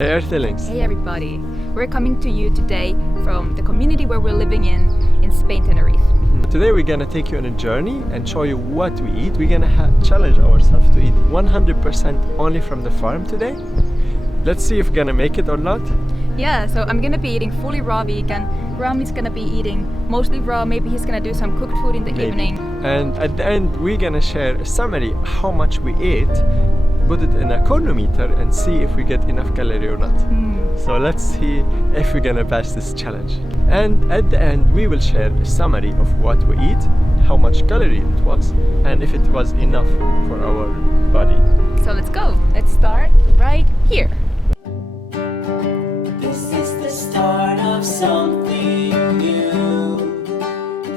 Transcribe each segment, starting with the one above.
Hey Earthlings! Hey everybody! We're coming to you today from the community where we're living in Spain, Tenerife. Today we're gonna take you on a journey and show you what we eat. We're gonna challenge ourselves to eat 100% only from the farm today. Let's see if we're gonna make it or not. Yeah, so I'm gonna be eating fully raw vegan. Ram is gonna be eating mostly raw. Maybe he's gonna do some cooked food in the evening. And at the end we're gonna share a summary of how much we ate, put it in a chronometer and see if we get enough calorie or not. So let's see if we're gonna pass this challenge. And at the end we will share a summary of what we eat, how much calorie it was, and if it was enough for our body. So let's go! Let's start right here. This is the start of something new.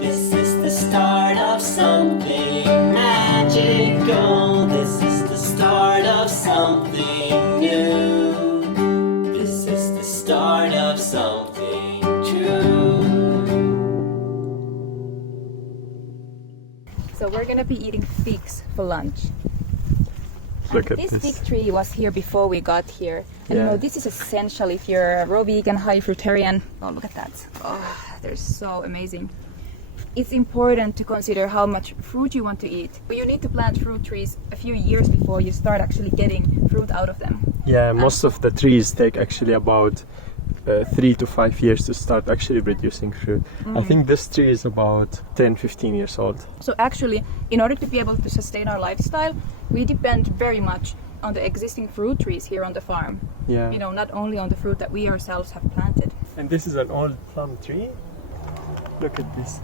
This is the start of something magical. This is the start of something new. This is the start of something true. So we're gonna be eating figs for lunch. Look at This this. fig tree was here before we got here. And you Yeah. know, this is essential if you're a raw vegan, high fruitarian. Oh, look at that. Oh, they're so amazing. It's important to consider how much fruit you want to eat. But you need to plant fruit trees a few years before you start actually getting fruit out of them. Yeah, most of the trees take actually about 3 to 5 years to start actually producing fruit. I think this tree is about 10-15 years old. So actually, in order to be able to sustain our lifestyle, we depend very much on the existing fruit trees here on the farm. Yeah. You know, not only on the fruit that we ourselves have planted. And this is an old plum tree. Look at this.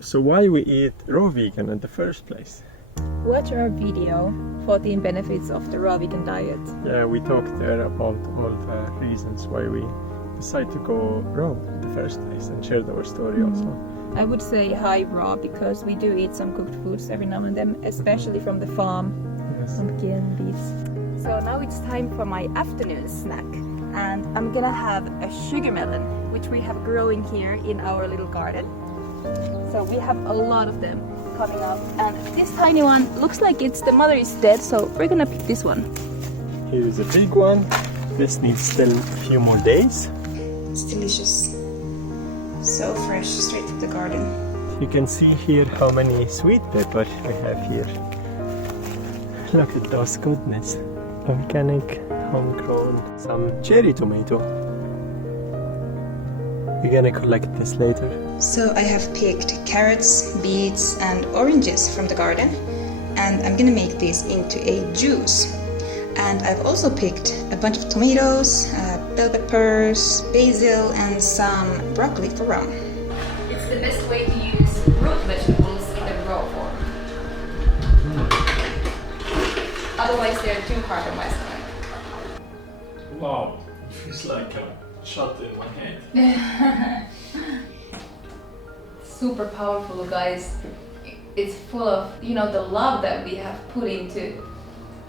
So why we eat raw vegan in the first place? Watch our video, 14 benefits of the raw vegan diet. Yeah, we talked there about all the reasons why we decide to go raw in the first place and shared our story also. I would say high raw because we do eat some cooked foods every now and then, especially from the farm, Yes. pumpkin, beets. So now it's time for my afternoon snack, and I'm gonna have a sugar melon, which we have growing here in our little garden. So we have a lot of them coming up, and this tiny one looks like the mother is dead, so we're gonna pick this one. Here is a big one. This needs still a few more days. It's delicious. So fresh, straight from the garden. You can see here how many sweet pepper we have here. Look at those goodness. Organic, homegrown, some cherry tomato. We're gonna collect this later. So I have picked carrots, beets and oranges from the garden, and I'm gonna make this into a juice. And I've also picked a bunch of tomatoes, bell peppers, basil and some broccoli for rum. It's the best way to use root vegetables in the raw form. Otherwise they're too hard on my stomach. Wow, it feels like a shot in my head. Super powerful, guys. It's full of, you know, the love that we have put into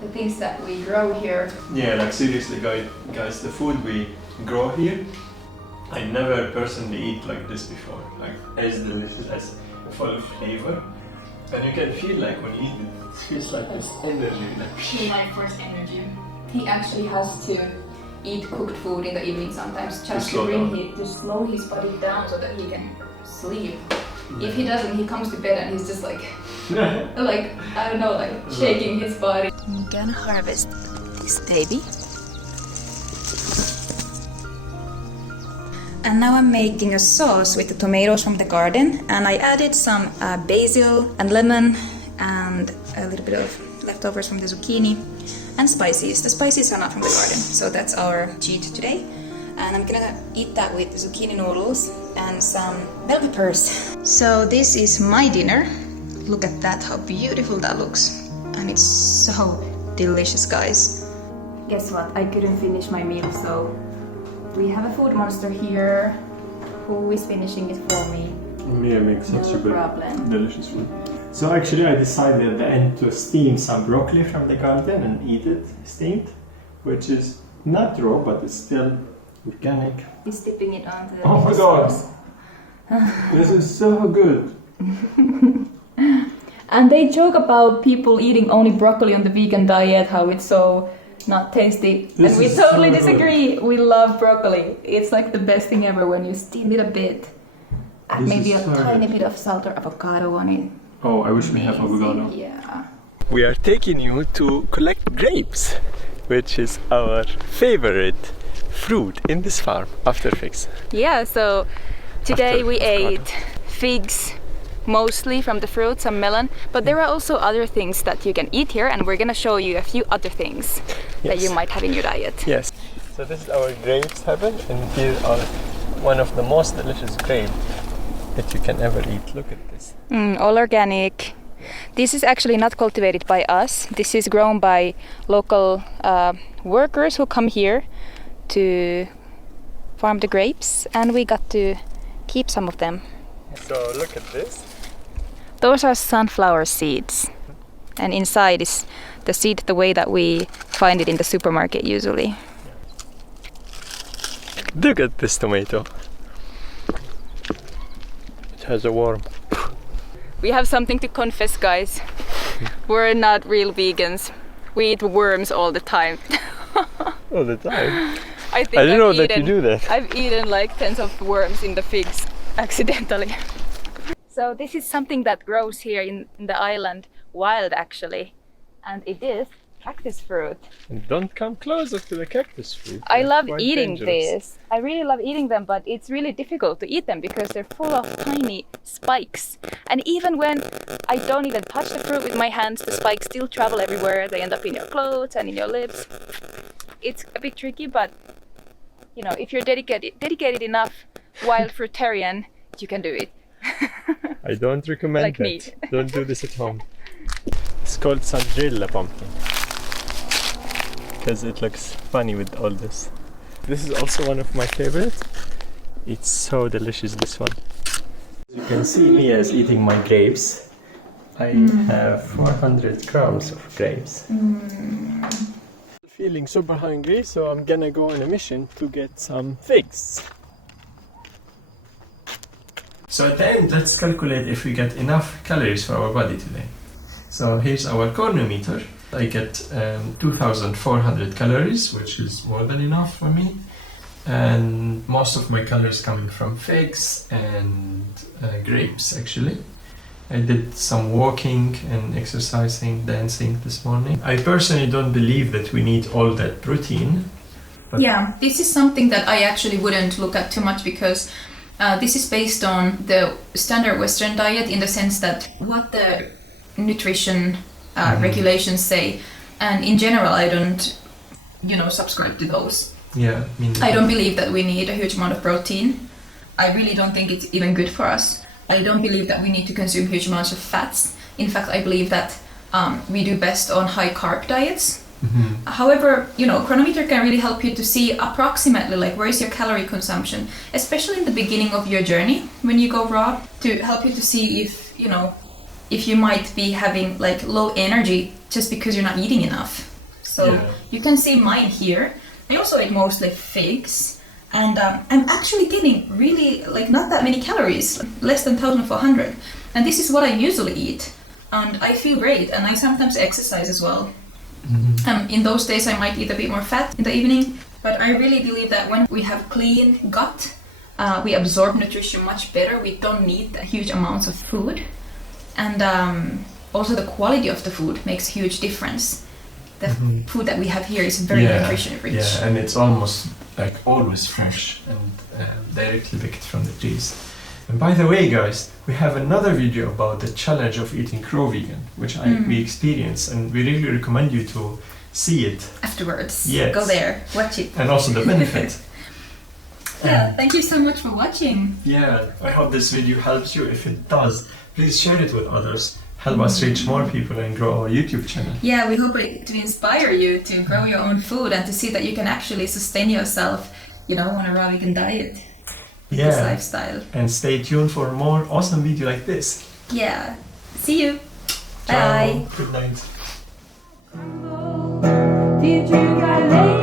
the things that we grow here. Yeah, like seriously guys, the food we grow here, I never personally eat like this before. Like as delicious, as full of flavor. And you can feel like when you eat it, it feels like this energy. Like, My first energy. He actually has to eat cooked food in the evening sometimes just to slow his body down so that he can sleep. If he doesn't, he comes to bed and he's just like I don't know, like shaking his body. I'm gonna harvest this baby. And now I'm making a sauce with the tomatoes from the garden, and I added some basil and lemon and a little bit of leftovers from the zucchini and spices. The spices are not from the garden, so that's our cheat today. And I'm gonna eat that with zucchini noodles and some bell peppers. So this is my dinner. Look at that, how beautiful that looks. And it's so delicious, guys. Guess what? I couldn't finish my meal, so we have a food monster here who is finishing it for me. Miia makes such a No problem. delicious food. So actually I decided at the end to steam some broccoli from the garden and eat it steamed, which is not raw but it's still organic. He's dipping it onto the Oh my god! This is so good! And they joke about people eating only broccoli on the vegan diet, how it's so not tasty. This And we is totally so disagree. We love broccoli. It's like the best thing ever when you steam it a bit. And This maybe is a so tiny good. bit of salt or avocado on it. Oh, I wish we have avocado. Yeah. We are taking you to collect grapes, which is our favorite fruit in this farm after figs. Yeah, so today After we avocado. ate figs, mostly from the fruit, some melon, but there are also other things that you can eat here, and we're gonna show you a few other things that you Yes. might have in your diet. Yes. So this is our grapes heaven, and here are one of the most delicious grapes that you can ever eat. Look at this. All organic. This is actually not cultivated by us. This is grown by local workers who come here to farm the grapes, and we got to keep some of them. So look at this. Those are sunflower seeds, and inside is the seed the way that we find it in the supermarket usually. Look at this tomato. It has a worm. We have something to confess, guys. We're not real vegans. We eat worms all the time. All the time. I think I didn't know I've that you eaten- do that. I've eaten like tens of worms in the figs accidentally. So this is something that grows here in the island, wild actually, and it is cactus fruit. And don't come closer to the cactus fruit. I They're love quite eating dangerous. this. I really love eating them, but it's really difficult to eat them because they're full of tiny spikes. And even when I don't even touch the fruit with my hands, the spikes still travel everywhere. They end up in your clothes and in your lips. It's a bit tricky, but you know, if you're dedicated enough wild fruitarian, you can do it. I don't recommend Like that. me. Don't do this at home. It's called Sandrilla pumpkin. Because it looks funny with all this. This is also one of my favorites. It's so delicious, this one. As you can see, Miia is eating my grapes. I have 400 grams of grapes. Feeling super hungry, so I'm gonna go on a mission to get some figs. So at the end, let's calculate if we get enough calories for our body today. So here's our chronometer. I get 2,400 calories, which is more than enough for me. And most of my calories coming from figs and grapes, actually. I did some walking and exercising, dancing this morning. I personally don't believe that we need all that protein. But Yeah, this is something that I actually wouldn't look at too much because this is based on the standard Western diet in the sense that what the nutrition regulations say, and in general I don't, subscribe to those. yeah, I don't believe that we need a huge amount of protein. I really don't think it's even good for us. I don't believe that we need to consume huge amounts of fats. In fact, I believe that we do best on high carb diets. However, chronometer can really help you to see approximately like where is your calorie consumption, especially in the beginning of your journey when you go raw, to help you to see if you might be having like low energy just because you're not eating enough. So Yeah. you can see mine here. I also ate mostly figs, and I'm actually getting really like not that many calories, less than 1,400. And this is what I usually eat, and I feel great. And I sometimes exercise as well. In those days I might eat a bit more fat in the evening, but I really believe that when we have clean gut, we absorb nutrition much better. We don't need huge amounts of food, and also the quality of the food makes a huge difference. The food that we have here is very nutrition rich. Yeah, and it's almost like always fresh and directly picked from the trees. And by the way, guys, we have another video about the challenge of eating crow vegan, which we experienced, and we really recommend you to see it. Afterwards, Yes. go there, watch it. And also the benefit. Yeah, thank you so much for watching. Yeah, I hope this video helps you. If it does, please share it with others. Help us reach more people and grow our YouTube channel. Yeah, we hope it to inspire you to grow your own food and to see that you can actually sustain yourself, on a raw vegan diet. This lifestyle. And stay tuned for more awesome video like this. Yeah. See you. Ciao. Bye. Good night. Did you